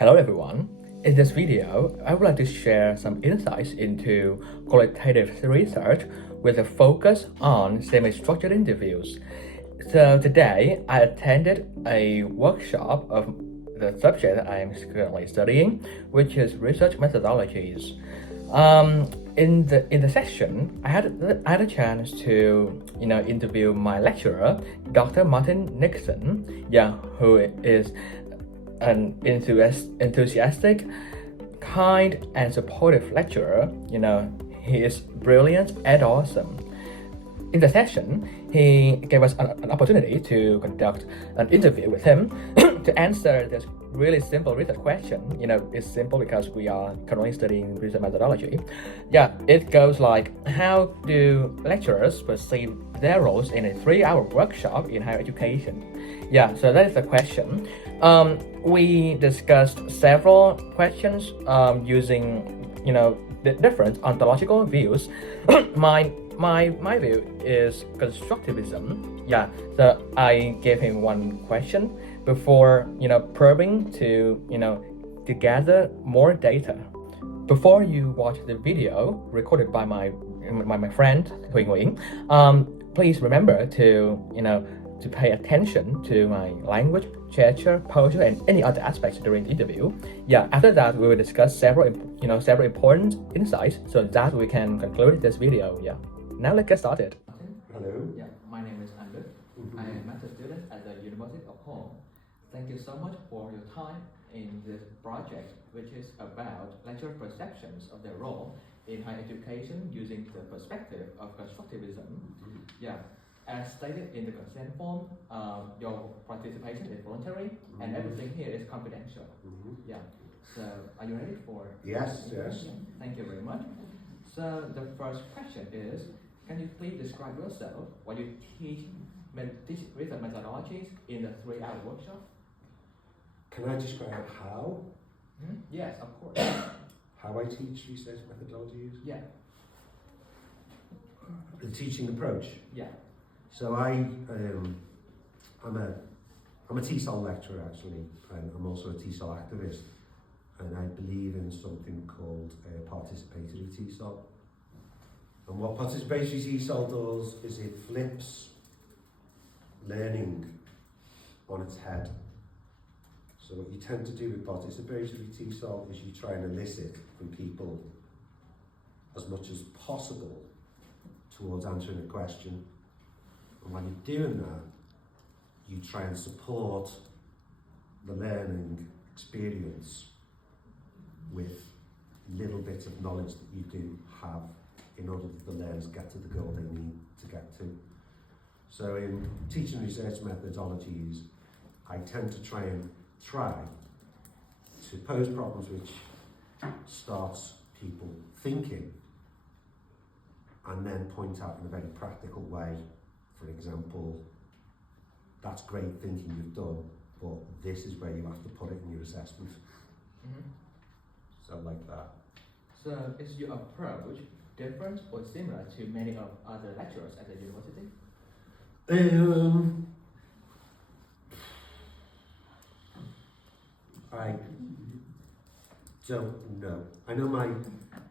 Hello everyone. In this video, I would like to share some insights into qualitative research with a focus on semi-structured interviews. So today, I attended a workshop of the subject that I am currently studying, which is research methodologies. In the session, I had a chance to interview my lecturer, Dr. Martin Nixon, who is an enthusiastic, kind, and supportive lecturer. He is brilliant and awesome. In the session, he gave us an opportunity to conduct an interview with him to answer this really simple research question. It's simple because we are currently studying research methodology. It goes like, how do lecturers perceive their roles in a 3-hour workshop in higher education? So that is the question. We discussed several questions using, the different ontological views. My view is constructivism. So I gave him one question before probing to gather more data. Before you watch the video recorded by my friend Thuy Nguyen, please remember to pay attention to my language, gesture, posture, and any other aspects during the interview. After that, we will discuss several important insights so that we can conclude this video. Now let's get started. Hello. My name is Anh-Duc. I am a master's student at the University of Home. Thank you so much for your time in this project, which is about lecturer perceptions of their role in higher education using the perspective of constructivism. As stated in the consent form, your participation is voluntary and everything here is confidential. So are you ready for? Yes. Thank you very much. So the first question is, can you please describe yourself while you teach research methodologies in the 3-hour workshop? Can I describe how? Yes, of course. How I teach research methodologies? The teaching approach? So I'm a TESOL lecturer actually, and I'm also a TESOL activist, and I believe in something called participatory TESOL. And what participatory TESOL does is it flips learning on its head. So what you tend to do with participatory TESOL is you try and elicit from people as much as possible towards answering a question. And while you're doing that, you try and support the learning experience with little bits of knowledge that you do have in order that the learners get to the goal they need to get to. So in teaching research methodologies, I tend to try to pose problems which starts people thinking, and then point out in a very practical way. For example, that's great thinking you've done, but this is where you have to put it in your assessment. So like that. So is your approach different or similar to many of other lecturers at the university? I don't know. I know my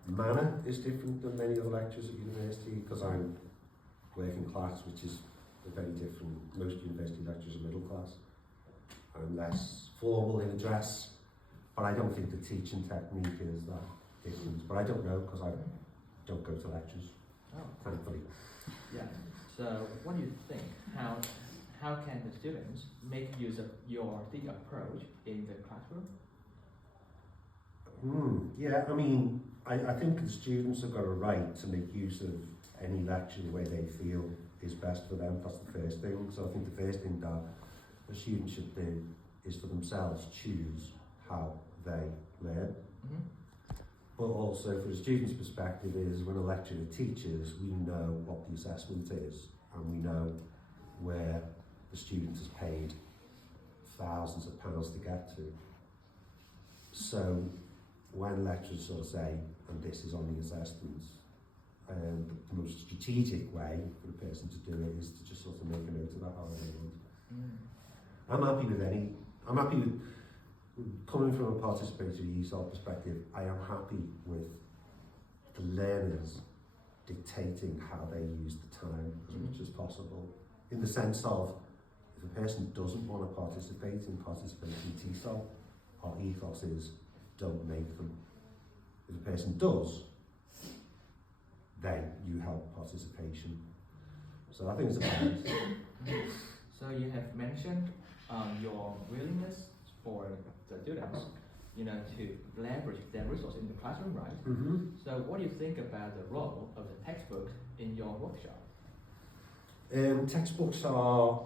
manner is different than many other lecturers at university because I'm working class, which is a very different. Most university lecturers are middle class. I'm less formal in address, but I don't think the teaching technique is that different. But I don't know because I don't go to lectures, thankfully. So what do you think? How can the students make use of your thinking approach in the classroom? I mean, I think the students have got a right to make use of any lecture the way they feel is best for them. That's the first thing. So I think the first thing that the students should do is for themselves choose how they learn. But also for the student's perspective is when a lecturer teaches, we know what the assessment is and we know where the student has paid thousands of pounds to get to. So when lecturers sort of say, and this is on the assessments, the most strategic way for the person to do it is to just sort of make a note of that how they want. I'm happy with Coming from a participatory ESOL perspective, I am happy with the learners dictating how they use the time as much as possible. In the sense of, if a person doesn't want to participate in TESOL, our ethos is, don't make them. If a person does, then you help participation. So I think it's a balance. So you have mentioned your willingness for the students, to leverage their resources in the classroom, right? Mm-hmm. So what do you think about the role of the textbooks in your workshop? Textbooks are,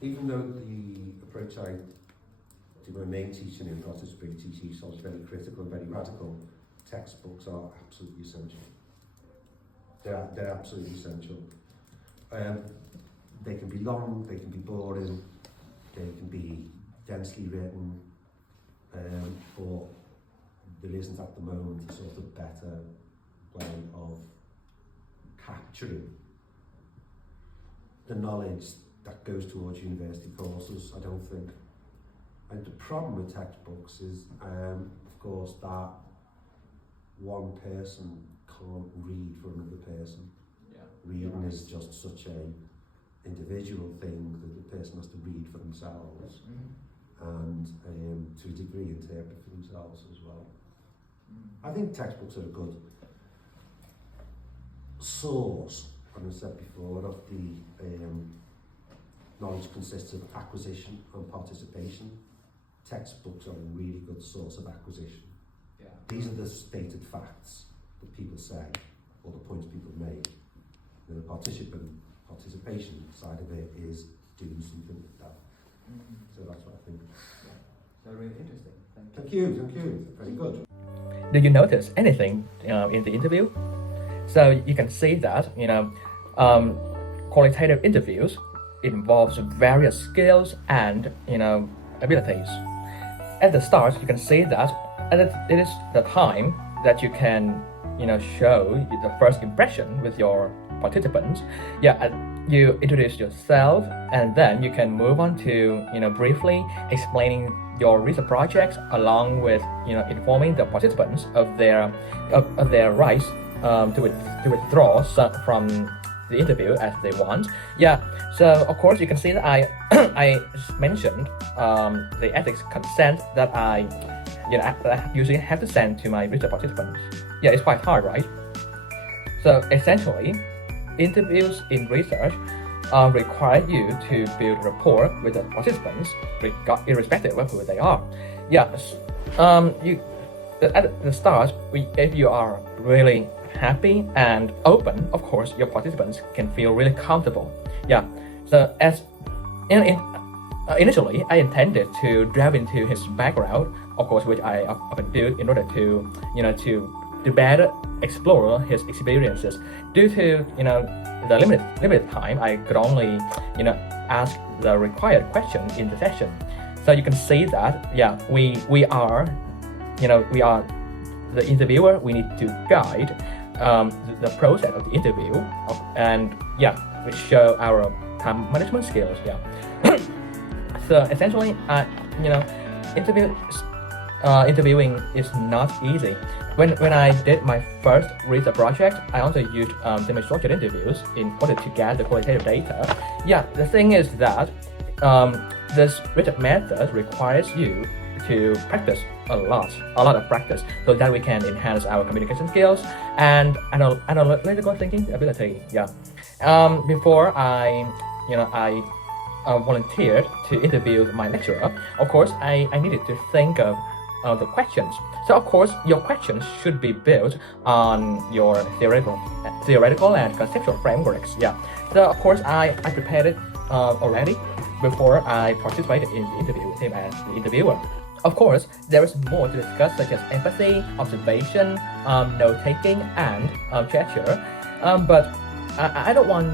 even though the approach I do my main teaching in participatory ESOL is very critical and very radical, textbooks are absolutely essential. They're absolutely essential. They can be long, they can be boring, they can be densely written, but there isn't at the moment a sort of better way of capturing the knowledge that goes towards university courses, I don't think. And the problem with textbooks is, of course, that one person can't read for another person. Yeah. Reading is just such a individual thing that the person has to read for themselves, and to a degree interpret for themselves as well. I think textbooks are a good source, and I said before, of the knowledge consists of acquisition and participation. Textbooks are a really good source of acquisition. Yeah. These are the stated facts that people say, or the points people make. The participation side of it is doing something with that. So that's what I think. Yeah. So really interesting. Thank you. Thank you. Very good. Did you notice anything in the interview? So you can see that qualitative interviews involves various skills and abilities. At the start, you can see that it is the time that you can show the first impression with your participants. You introduce yourself, and then you can move on to briefly explaining your research projects, along with informing the participants of their rights to withdraw from the interview as they want. So of course you can see that I mentioned the ethics consent that I usually have to send to my research participants. It's quite hard, right? So essentially, interviews in research require you to build rapport with the participants, irrespective of who they are. At the start, if you are really happy and open, of course, your participants can feel really comfortable. So as initially, I intended to delve into his background, of course, which I often do in order to better explore his experiences. Due to the limited time, I could only ask the required question in the session. So you can see that we are the interviewer. We need to guide the process of the interview, and we show our time management skills. So essentially, interviewing is not easy. When I did my first research project, I also used semi-structured interviews in order to get the qualitative data. The thing is that this research method requires you to practice a lot of practice, so that we can enhance our communication skills and analytical thinking ability. Before I volunteered to interview my lecturer, of course I needed to think of the questions. So of course your questions should be built on your theoretical and conceptual frameworks. So of course I prepared it already before I participated in the interview with him as the interviewer. Of course, there is more to discuss, such as empathy, observation, note-taking, and gesture. But I don't want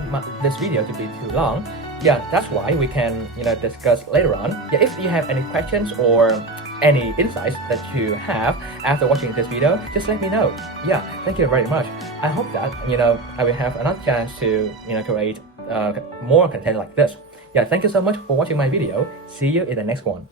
this video to be too long. That's why we can discuss later on. If you have any questions or any insights that you have after watching this video, just let me know. Thank you very much. I hope that I will have another chance to create more content like this. Thank you so much for watching my video. See you in the next one.